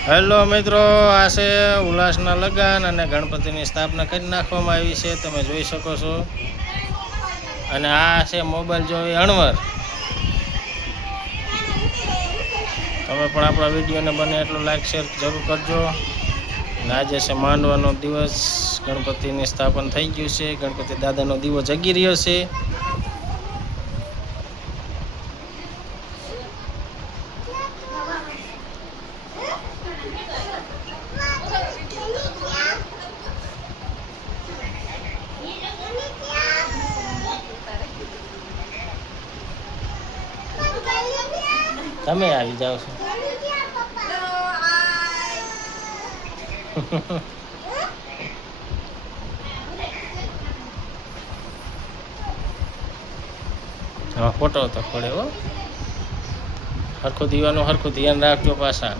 Hello મિત્રો, આ છે ઉલ્લાસના લગન અને ગણપતિની સ્થાપના કરી નાખવામાં આવી છે, તમે જોઈ શકો છો. અને આ છે મોબાઈલ જોઈ અણવર. તમે પણ આપણા વિડીયોને બને એટલું લાઈક શેર જરૂર કરજો. અને આજે છે માંડવાનો દિવસ, ગણપતિની સ્થાપન થઈ ગયું છે, ગણપતિ દાદાનો દીવો જગી રહ્યો છે. તમે આવી જાઓ છો. હા, ફોટો તો પડે હો. હરખું દીવાનું હરખું ધ્યાન રાખજો પાછા.